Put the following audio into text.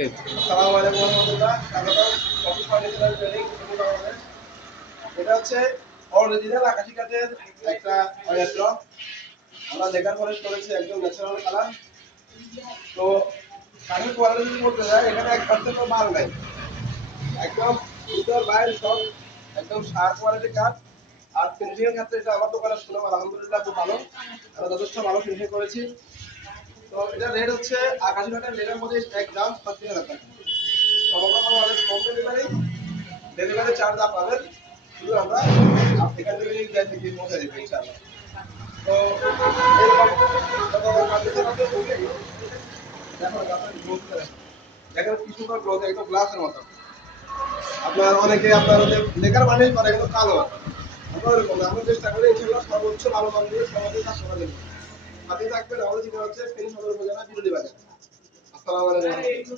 আসসালামু আলাইকুম ওয়া রাহমাতুল্লাহ। স্বাগতম কফি ফার্নিচার ট্রেনিং বাংলাদেশ। এটা হচ্ছে অরিজিনাল আকাশী কাঠের একটা ওয়ারড্রপ। আমরা লেকার পলিশ করেছি একদম ন্যাচারাল কালার। তো কাঠের কোয়ালিটি যদি বলতে যায় এখানে 1% মাল নাই। একদম ভিতর বাইরে সব একদম শার্প কোয়ালিটির কাঠ। আর ফিনিশিং এর ক্ষেত্রে এটা আমার দোকানের সুনাম আলহামদুলিল্লাহ খুব ভালো। আমরা যথেষ্ট ভালো ফিনিশিং করেছি। তো এটা রেট হচ্ছে আকাশী কাঠের রেটের মধ্যে একদম 35,000 টাকা। সমগ্র Bangladesh home delivery delivery charge আপনাদের শুধু আমরা এখান থেকে ইন্ডিয়া থেকে পৌঁছে দেবো ইনশাআল্লাহ। তো দেখেন কি সুন্দর গ্রোথ একদম গ্লাসের মতো। আপনার অনেকে আপনার লেখার বানিয়ে করে কিন্তু কালো আমরা ওরকম না, আমরা চেষ্টা করি ইনশাআল্লাহ সর্বোচ্চ ভালো মান দিয়ে সমাজে কাস্টমার দেবো। সাথে থাকবেন আমাদের যেটা হচ্ছে ফেনী সদর উপজেলা বিরোধী বাজার। আসসালামু আলাইকুম।